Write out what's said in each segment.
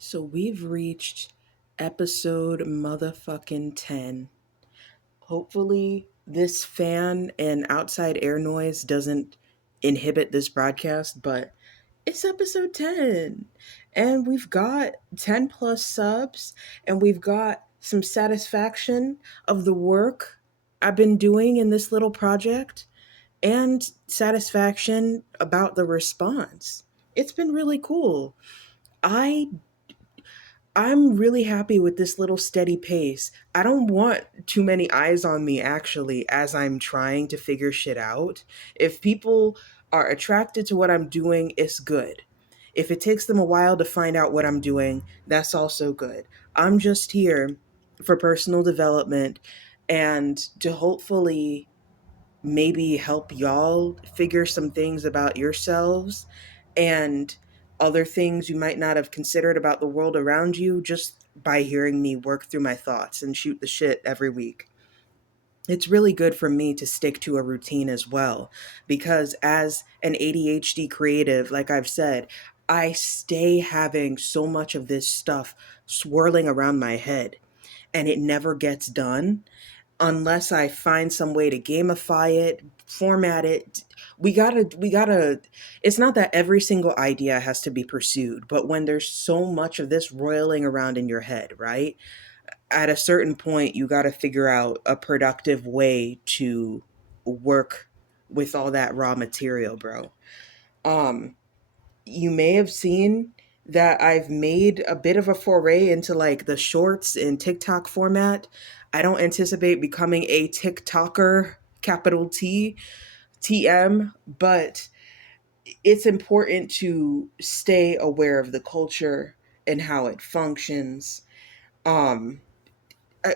So we've reached episode motherfucking 10. Hopefully, this fan and outside air noise doesn't inhibit this broadcast, but it's episode 10. And we've got 10 plus subs, and we've got some satisfaction of the work I've been doing in this little project, and satisfaction about the response. It's been really cool. I I'm really happy with this little steady pace. I don't want too many eyes on me actually as I'm trying to figure shit out. If people are attracted to what I'm doing, it's good. If it takes them a while to find out what I'm doing, that's also good. I'm just here for personal development and to hopefully maybe help y'all figure some things about yourselves and other things you might not have considered about the world around you just by hearing me work through my thoughts and shoot the shit every week. It's really good for me to stick to a routine as well because as an ADHD creative, like I've said, I stay having so much of this stuff swirling around my head and it never gets done unless I find some way to gamify it, format it. We gotta it's not that every single idea has to be pursued, but when there's so much of this roiling around in your head, right? At a certain point you gotta figure out a productive way to work with all that raw material, bro. Um you may have seen that I've made a bit of a foray into like the shorts in TikTok format. I don't anticipate becoming a TikToker, capital T, TM, but it's important to stay aware of the culture and how it functions. Um, I,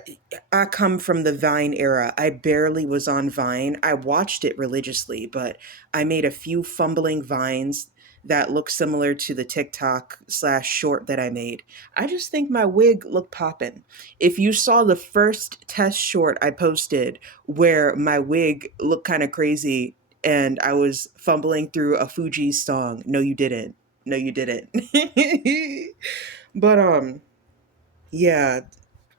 I come from the Vine era. I barely was on Vine. I watched it religiously, but I made a few fumbling Vines that look similar to the TikTok slash short that I made. I just think my wig looked poppin'. If you saw the first test short I posted where my wig looked kind of crazy and I was fumbling through a Fuji song, no, you didn't. No, you didn't. But yeah,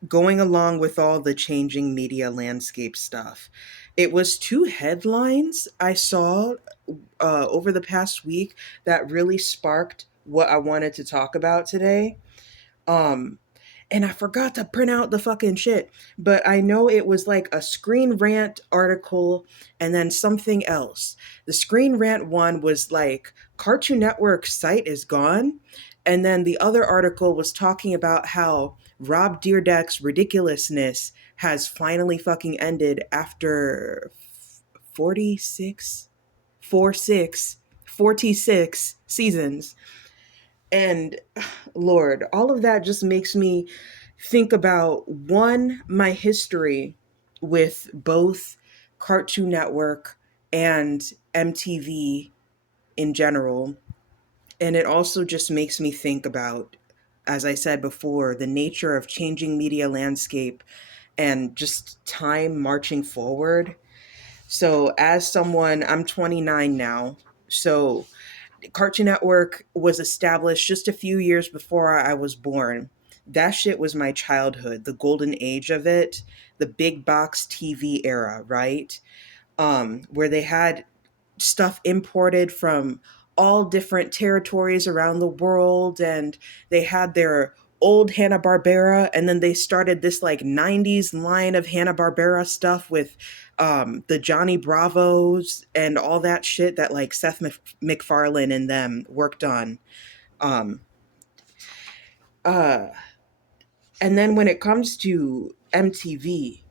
going along with all the changing media landscape stuff, it was two headlines I saw over the past week that really sparked what I wanted to talk about today. Um, and I forgot to print out the fucking shit, but I know it was like a Screen Rant article and then something else. The Screen Rant one was like Cartoon Network site is gone, and then the other article was talking about how Rob Deerdeck's Ridiculousness has finally fucking ended after 46 46 46 seasons. And Lord, all of that just makes me think about one, my history with both Cartoon Network and MTV in general. And it also just makes me think about, as I said before, the nature of changing media landscape and just time marching forward. So, as someone, I'm 29 now. So, Cartoon Network was established just a few years before I was born. That shit was my childhood, the golden age of it, the big box TV era, right? Where they had stuff imported from all different territories around the world, and they had their old Hanna-Barbera, and then they started this like 90s line of Hanna-Barbera stuff with the Johnny Bravos and all that shit that like Seth MacFarlane and them worked on. Um, uh, and then when it comes to MTV,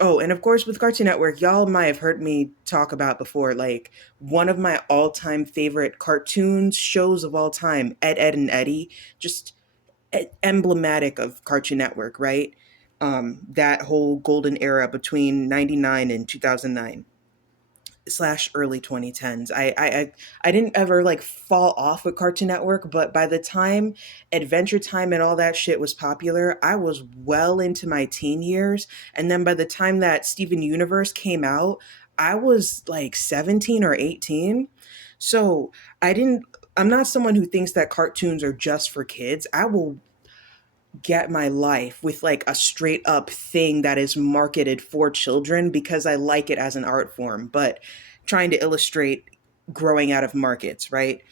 oh, and of course with Cartoon Network, y'all might have heard me talk about before, like one of my all-time favorite cartoons, shows of all time, Ed, Ed and Eddie, just emblematic of Cartoon Network, right? That whole golden era between 99 and 2009 slash early 2010s. I didn't ever like fall off with Cartoon Network, but by the time Adventure Time and all that shit was popular, I was well into my teen years. And then by the time that Steven Universe came out, I was like 17 or 18. So I didn't. I'm not someone who thinks that cartoons are just for kids. I will get my life with like a straight up thing that is marketed for children because I like it as an art form, but trying to illustrate growing out of markets, right?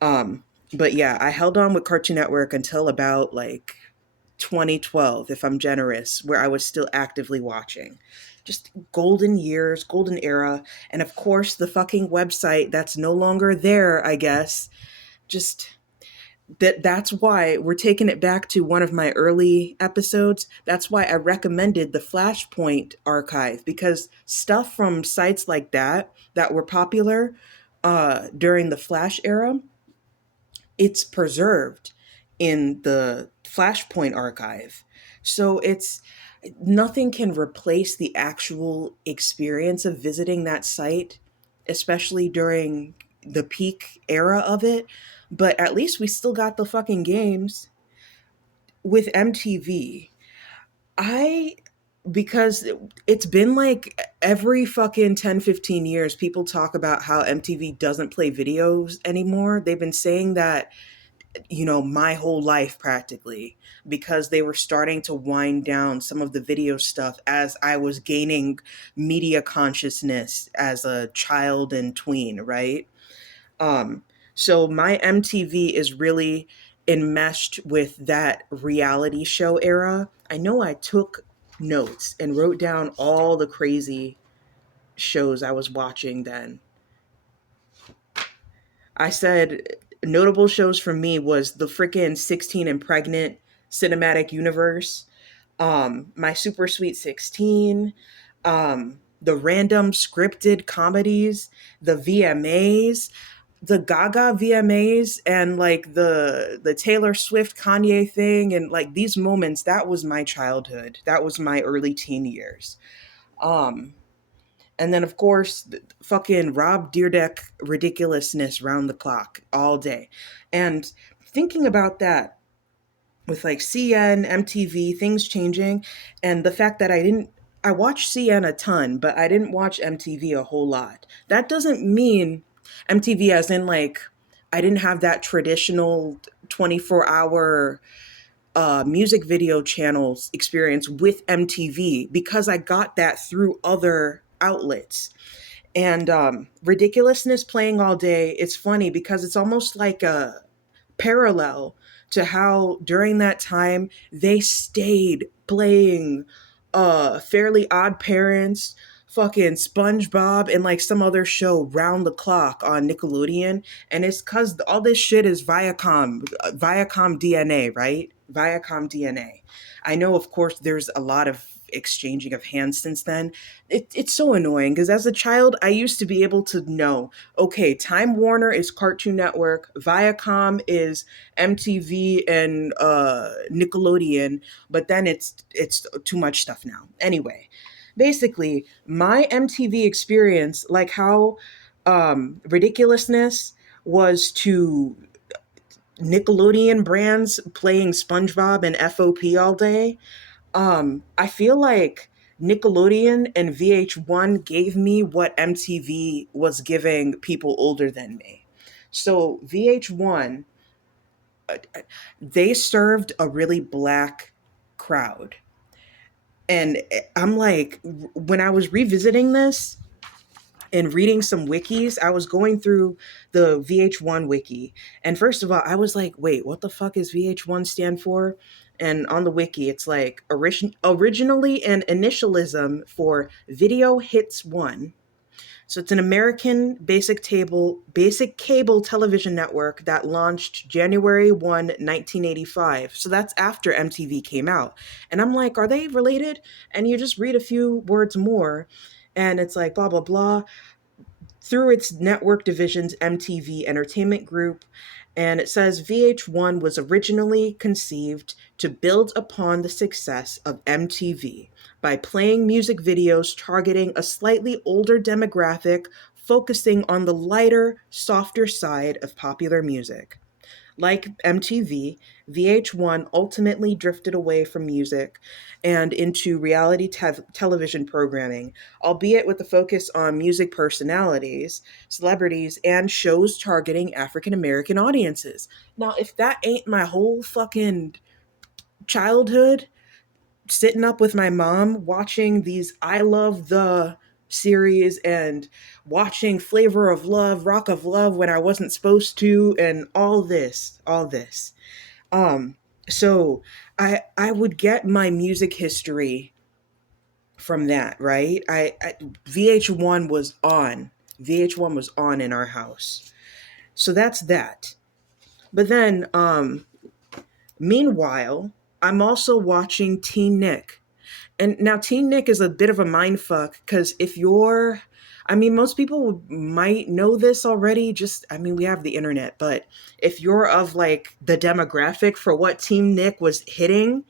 Um, but yeah, I held on with Cartoon Network until about like 2012, if I'm generous, where I was still actively watching. Just golden years, golden era. And of course, the fucking website that's no longer there, I guess. Just that's why we're taking it back to one of my early episodes. That's why I recommended the Flashpoint archive, because stuff from sites like that were popular during the Flash era, it's preserved in the Flashpoint archive. So it's nothing can replace the actual experience of visiting that site, especially during the peak era of it. But at least we still got the fucking games. With MTV, I because it's been like every fucking 10, 15 years people talk about how MTV doesn't play videos anymore. They've been saying that, my whole life practically, because they were starting to wind down some of the video stuff as I was gaining media consciousness as a child and tween, right? Um, so my MTV is really enmeshed with that reality show era. I know I took notes and wrote down all the crazy shows I was watching then. I said notable shows for me was the freaking 16 and Pregnant cinematic universe, My Super Sweet 16, the random scripted comedies, the VMAs, the Gaga VMAs, and like the Taylor Swift Kanye thing, and like these moments. That was my childhood. That was my early teen years. Um, and then, of course, fucking Rob Deerdeck ridiculousness round the clock all day. And thinking about that with like CN, MTV, things changing, and the fact that I watched CN a ton, but I didn't watch MTV a whole lot. That doesn't mean MTV as in like, I didn't have that traditional 24-hour music video channels experience with MTV, because I got that through other outlets. And Ridiculousness playing all day, it's funny because it's almost like a parallel to how during that time they stayed playing Fairly Odd Parents, fucking SpongeBob, and like some other show round the clock on Nickelodeon. And it's because all this shit is Viacom DNA, right? Viacom DNA. I know, of course, there's a lot of exchanging of hands since then. It's so annoying because as a child, I used to be able to know, okay, Time Warner is Cartoon Network, Viacom is MTV and Nickelodeon, but then it's too much stuff now. Anyway, basically, my MTV experience, like how Ridiculousness was to Nickelodeon brands playing SpongeBob and FOP all day, I feel like Nickelodeon and VH1 gave me what MTV was giving people older than me. So VH1, they served a really black crowd. And I'm like, when I was revisiting this and reading some wikis, I was going through the VH1 wiki. And first of all, I was like, wait, what the fuck is VH1 stand for? And on the wiki, it's like originally an initialism for Video Hits One. So it's an American basic cable television network that launched January 1, 1985. So that's after MTV came out. And I'm like, are they related? And you just read a few words more and it's like blah blah blah, through its network divisions, MTV Entertainment Group. And it says VH1 was originally conceived to build upon the success of MTV by playing music videos targeting a slightly older demographic, focusing on the lighter, softer side of popular music. Like MTV, VH1 ultimately drifted away from music and into reality television programming, albeit with a focus on music personalities, celebrities, and shows targeting African American audiences. Now, if that ain't my whole fucking childhood, sitting up with my mom watching these I Love the series and watching Flavor of Love, Rock of Love when I wasn't supposed to, and all this. Um, so I would get my music history from that, right? VH1 was on. VH1 was on in our house. So that's that. But then meanwhile, I'm also watching TeenNick. And now TeenNick is a bit of a mind fuck because if you're, I mean, most people might know this already. Just, I mean, we have the internet, but if you're of like the demographic for what TeenNick was hitting,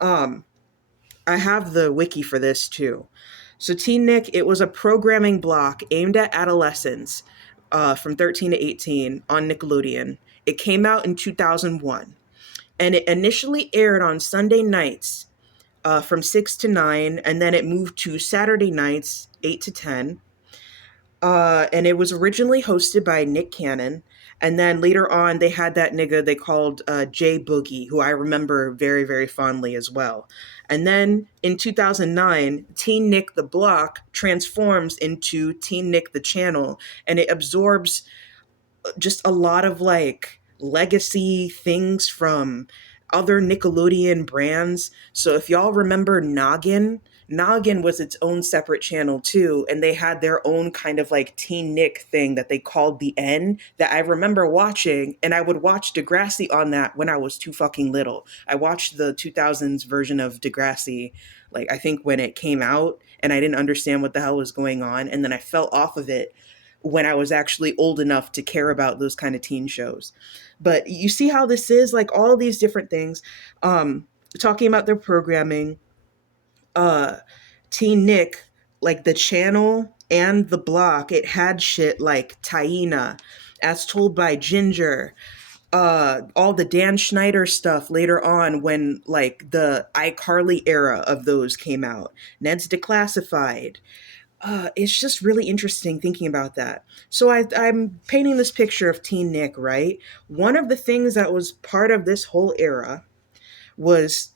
um, I have the wiki for this too. So TeenNick, it was a programming block aimed at adolescents from 13 to 18 on Nickelodeon. It came out in 2001 and it initially aired on Sunday nights from 6 to 9, and then it moved to Saturday nights, 8 to 10. And it was originally hosted by Nick Cannon. And then later on, they had that nigga they called Jay Boogie, who I remember very, very fondly as well. And then in 2009, Teen Nick the Block transforms into Teen Nick the Channel, and it absorbs just a lot of like legacy things from other Nickelodeon brands. So if y'all remember Noggin, Noggin was its own separate channel too, and they had their own kind of like Teen Nick thing that they called the N that I remember watching, and I would watch Degrassi on that when I was too fucking little. I watched the 2000s version of Degrassi, like I think when it came out, and I didn't understand what the hell was going on, and then I fell off of it when I was actually old enough to care about those kind of teen shows. But you see how this is like all these different things. Talking about their programming, uh, Teen Nick, like the channel and the block, it had shit like Taina, as told by Ginger, all the Dan Schneider stuff later on when like the iCarly era of those came out. Ned's Declassified, it's just really interesting thinking about that. So I'm painting this picture of Teen Nick, right? One of the things that was part of this whole era was,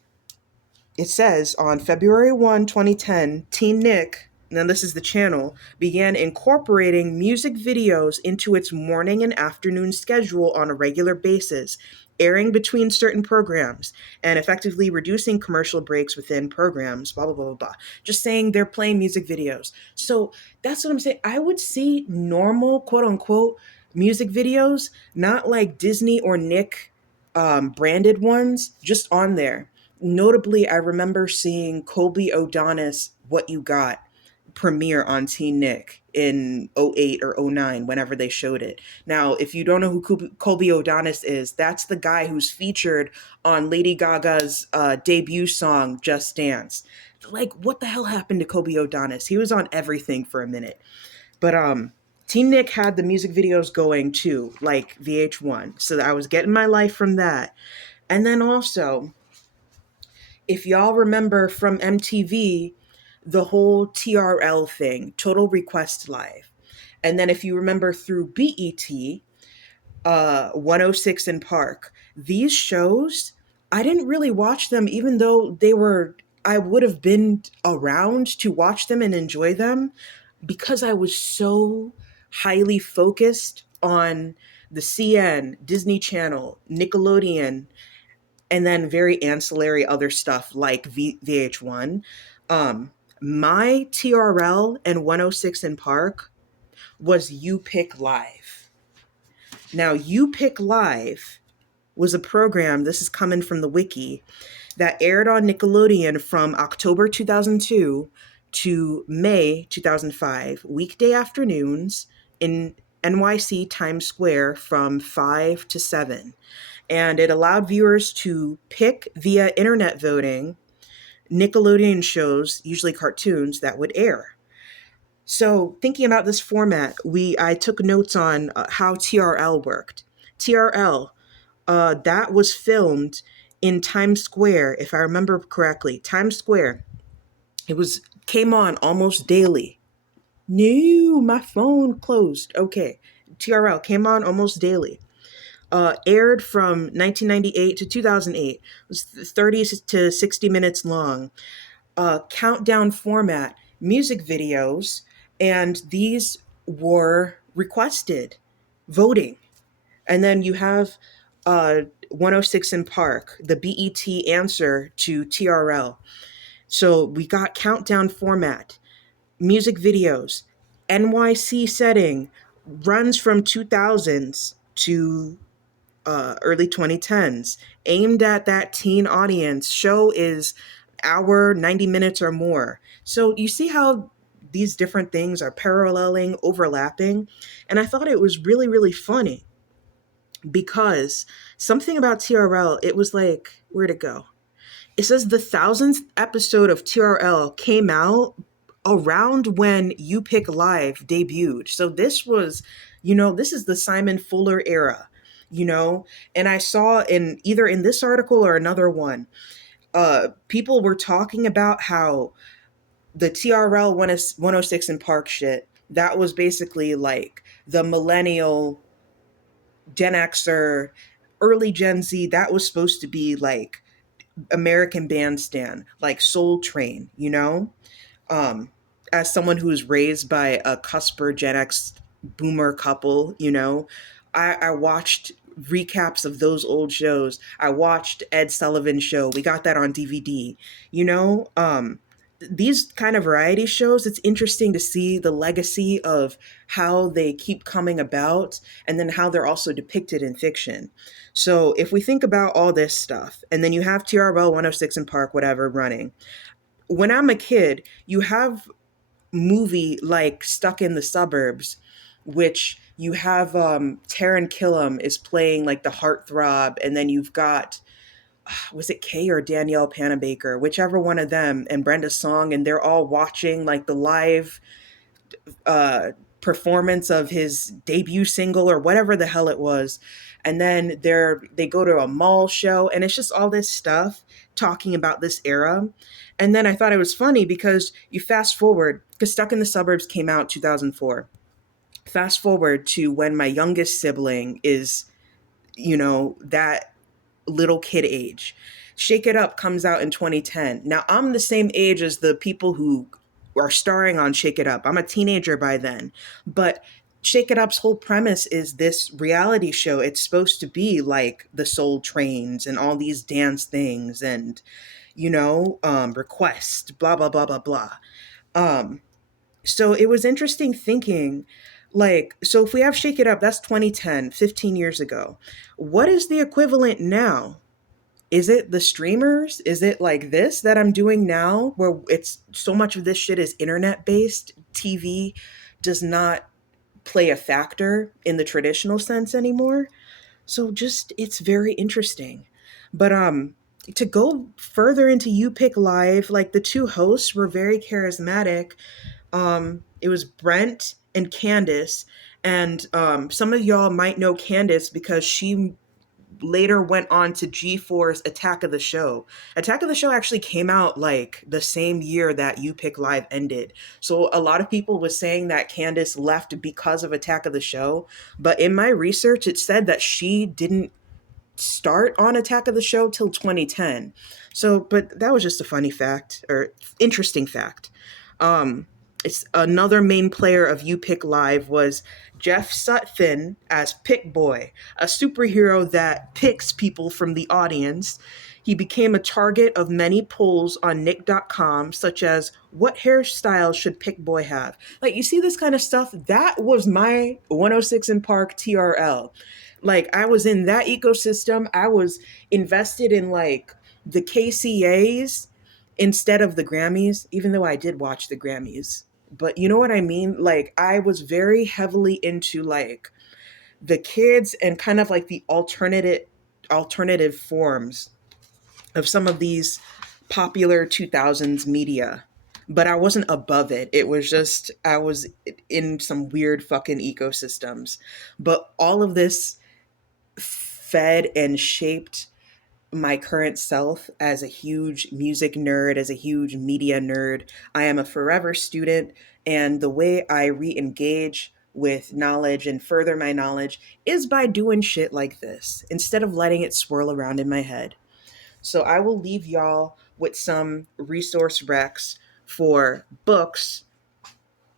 it says on February 1, 2010, Teen Nick, now this is the channel, began incorporating music videos into its morning and afternoon schedule on a regular basis, airing between certain programs and effectively reducing commercial breaks within programs, blah, blah, blah, blah, blah. Just saying they're playing music videos. So that's what I'm saying. I would see normal, quote unquote, music videos, not like Disney or Nick branded ones, just on there. Notably, I remember seeing Colby O'Donis' What You Got premiere on Teen Nick in '08 or '09, whenever they showed it. Now, if you don't know who Colby O'Donis is, that's the guy who's featured on Lady Gaga's debut song, Just Dance. Like, what the hell happened to Colby O'Donis? He was on everything for a minute. But Teen Nick had the music videos going too, like VH1. So I was getting my life from that. And then also, if y'all remember from MTV, the whole TRL thing, Total Request Live. And then if you remember through BET, 106 in Park, these shows, I didn't really watch them, even though I would have been around to watch them and enjoy them, because I was so highly focused on the CN, Disney Channel, Nickelodeon, and then very ancillary other stuff like VH1. Um, my TRL and 106 in Park was UPick Live. Now, UPick Live was a program, this is coming from the wiki, that aired on Nickelodeon from October 2002 to May 2005, weekday afternoons in NYC Times Square from 5 to 7. And it allowed viewers to pick via internet voting Nickelodeon shows, usually cartoons, that would air. So thinking about this format, I took notes on how TRL worked. TRL, That was filmed in Times Square, if I remember correctly. Times Square. It was came on almost daily. No, my phone closed. Okay. TRL came on almost daily. Aired from 1998 to 2008. It was 30 to 60 minutes long. Countdown format, music videos, and these were requested voting. And then you have 106 in Park, the BET answer to TRL. So we got countdown format, music videos, NYC setting, runs from 2000s to early 2010s, aimed at that teen audience. Show is hour, 90 minutes or more. So you see how these different things are paralleling, overlapping. And I thought it was really, really funny because something about TRL, it was like, where'd it go? It says the 1000th episode of TRL came out around when UPick Live debuted. So this was, this is the Simon Fuller era, and I saw in either in this article or another one, people were talking about how the TRL 106 in Park shit, that was basically like the millennial Gen Xer, early Gen Z, that was supposed to be like American Bandstand, like Soul Train, Um, as someone who's raised by a cusper Gen X boomer couple, I watched recaps of those old shows. I watched Ed Sullivan's show. We got that on DVD. You know, um, these kind of variety shows, it's interesting to see the legacy of how they keep coming about and then how they're also depicted in fiction. So if we think about all this stuff, and then you have TRL 106 in Park, whatever, running. When I'm a kid, you have movie like Stuck in the Suburbs, which you have Taran Killam is playing like the heartthrob, and then you've got was it Kay or Danielle Panabaker, whichever one of them, and Brenda Song, and they're all watching like the live uh, performance of his debut single or whatever the hell it was. And then they go to a mall show, and it's just all this stuff talking about this era. And then I thought it was funny because you fast forward, because Stuck in the Suburbs came out 2004. Fast forward to when my youngest sibling is, that little kid age. Shake It Up comes out in 2010. Now, I'm the same age as the people who are starring on Shake It Up. I'm a teenager by then. But Shake It Up's whole premise is this reality show. It's supposed to be like the Soul Trains and all these dance things and, request, blah, blah, blah, blah, blah. Um, so it was interesting thinking, like, so if we have Shake It Up, that's 2010, 15 years ago. What is the equivalent now? Is it the streamers? Is it like this that I'm doing now where it's so much of this shit is internet based? TV does not play a factor in the traditional sense anymore. So just it's very interesting. But to go further into You Pick Live, like the two hosts were very charismatic. It was Brent and Candace, and some of y'all might know Candace because she later went on to G4's Attack of the Show. Attack of the Show actually came out like the same year that You Pick Live ended. So a lot of people was saying that Candace left because of Attack of the Show, but in my research it said that she didn't start on Attack of the Show till 2010. So, but that was just a funny fact or interesting fact. Um, it's another main player of You Pick Live was Jeff Sutphin as Pick Boy, a superhero that picks people from the audience. He became a target of many polls on Nick.com, such as what hairstyle should Pick Boy have? Like, you see this kind of stuff? That was my 106 in Park TRL. Like, I was in that ecosystem. I was invested in like the KCAs instead of the Grammys, even though I did watch the Grammys. But you know what I mean? Like, I was very heavily into like the kids and kind of like the alternative forms of some of these popular 2000s media. But I wasn't above it. It was just I was in some weird fucking ecosystems. But all of this fed and shaped my current self as a huge music nerd, as a huge media nerd. I am a forever student, and the way I re engage with knowledge and further my knowledge is by doing shit like this instead of letting it swirl around in my head. So I will leave y'all with some resource recs for books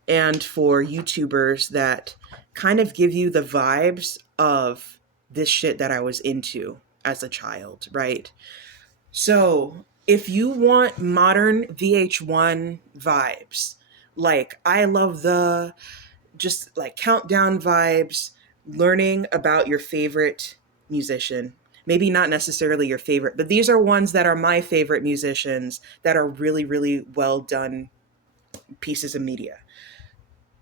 and for YouTubers that kind of give you the vibes of this shit that I was into as a child, right? So, if you want modern VH1 vibes, like I love the just like countdown vibes, learning about your favorite musician. Maybe not necessarily your favorite, but these are ones that are my favorite musicians that are really, really well done pieces of media.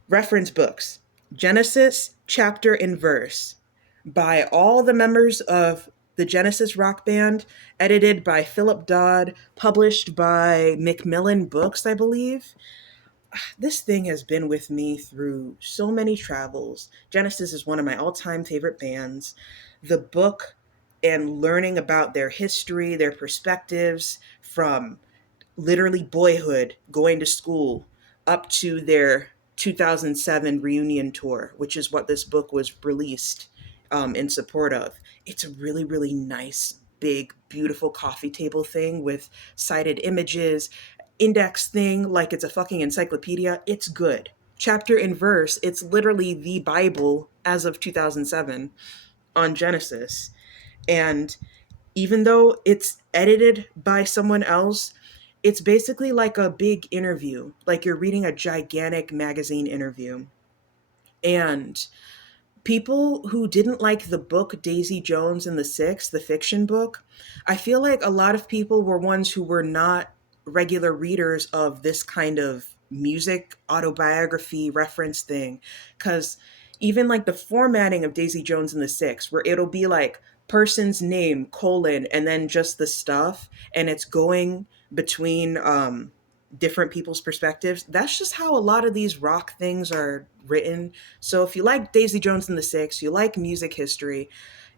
Reference books: Genesis, Chapter and Verse, by all the members of the Genesis rock band, edited by Philip Dodd, published by Macmillan Books, I believe. This thing has been with me through so many travels. Genesis is one of my all time favorite bands. The book and learning about their history, their perspectives from literally boyhood, going to school, up to their 2007 reunion tour, which is what this book was released in support of. It's a really, really nice, big, beautiful coffee table thing with cited images, index thing like it's a fucking encyclopedia. It's good. Chapter and verse, it's literally the Bible as of 2007 on Genesis. And even though it's edited by someone else, it's basically like a big interview, like you're reading a gigantic magazine interview. And people who didn't like the book Daisy Jones and the Six, the fiction book, I feel like a lot of people were ones who were not regular readers of this kind of music autobiography reference thing. Because even like the formatting of Daisy Jones and the Six, where it'll be like person's name, colon, and then just the stuff, and it's going between different people's perspectives. That's just how a lot of these rock things are written. So if you like Daisy Jones and the Six, you like music history,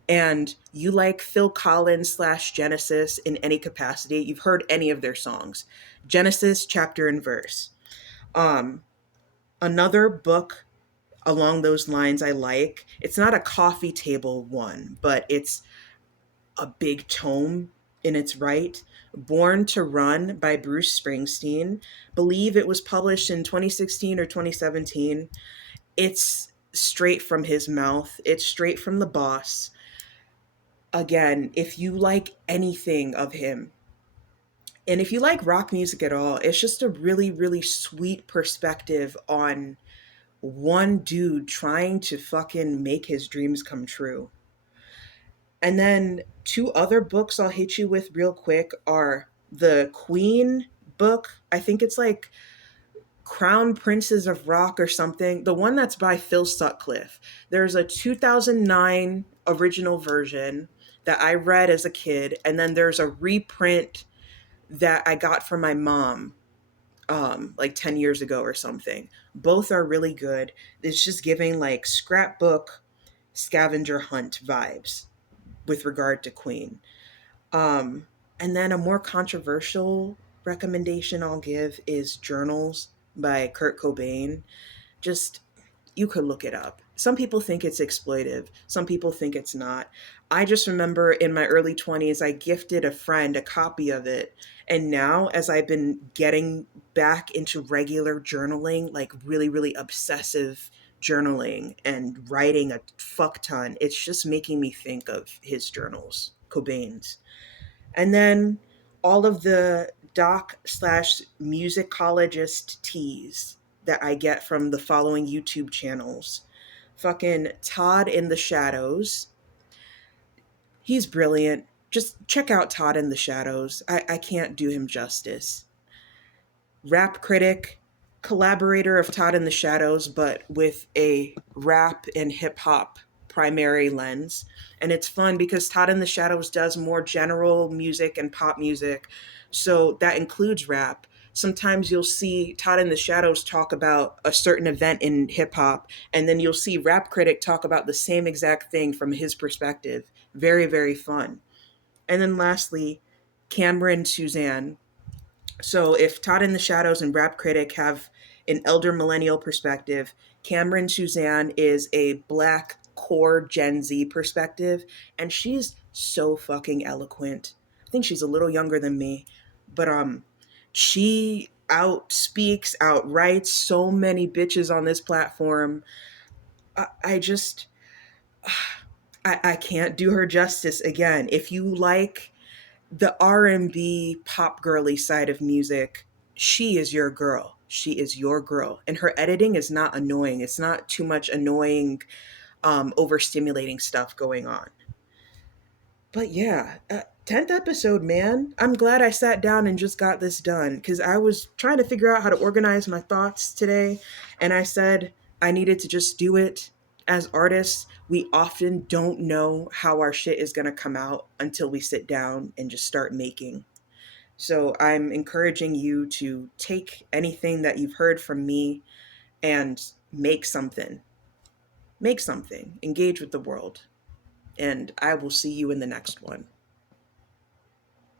and you like Phil Collins slash Genesis in any capacity, you've heard any of their songs. Genesis, Chapter and Verse. Um, Another book along those lines I like, it's not a coffee table one, but it's a big tome in its right. Born to Run by Bruce Springsteen. Believe it was published in 2016 or 2017. It's straight from his mouth. It's straight from the boss. Again, if you like anything of him, and if you like rock music at all, it's just a really, really sweet perspective on one dude trying to fucking make his dreams come true. And then two other books I'll hit you with real quick are the Queen book. I think it's like Crown Princes of Rock or something. The one that's by Phil Sutcliffe. There's a 2009 original version that I read as a kid, and then there's a reprint that I got from my mom like 10 years ago or something. Both are really good. It's just giving like scrapbook scavenger hunt vibes with regard to Queen. Um, and then a more controversial recommendation I'll give is Journals by Kurt Cobain. Just, you could look it up. Some people think it's exploitive, some people think it's not. I just remember in my early 20s, I gifted a friend a copy of it. And now, as I've been getting back into regular journaling, like really, really obsessive journaling and writing a fuck ton, it's just making me think of his journals, Cobain's. And then all of the doc slash musicologist teas that I get from the following YouTube channels. Fucking Todd in the Shadows. He's brilliant. Just check out Todd in the Shadows. I can't do him justice. Rap critic, collaborator of Todd in the Shadows, but with a rap and hip hop primary lens. And it's fun because Todd in the Shadows does more general music and pop music. So that includes rap. Sometimes you'll see Todd in the Shadows talk about a certain event in hip hop, and then you'll see Rap Critic talk about the same exact thing from his perspective. Very, very fun. And then lastly, Cameron Suzanne. So if Todd in the Shadows and Rap Critic have an elder millennial perspective, Cameron Suzanne is a black core Gen Z perspective, and she's so fucking eloquent. I think she's a little younger than me, but she outspeaks, outwrites so many bitches on this platform. I just I can't do her justice again. If you like the R&B pop girly side of music, she is your girl. She is your girl. And her editing is not annoying. It's not too much annoying, overstimulating stuff going on. But yeah, 10th episode, man. I'm glad I sat down and just got this done because I was trying to figure out how to organize my thoughts today. And I said I needed to just do it. As artists, we often don't know how our shit is going to come out until we sit down and just start making. So I'm encouraging you to take anything that you've heard from me and make something. Make something. Engage with the world. And I will see you in the next one.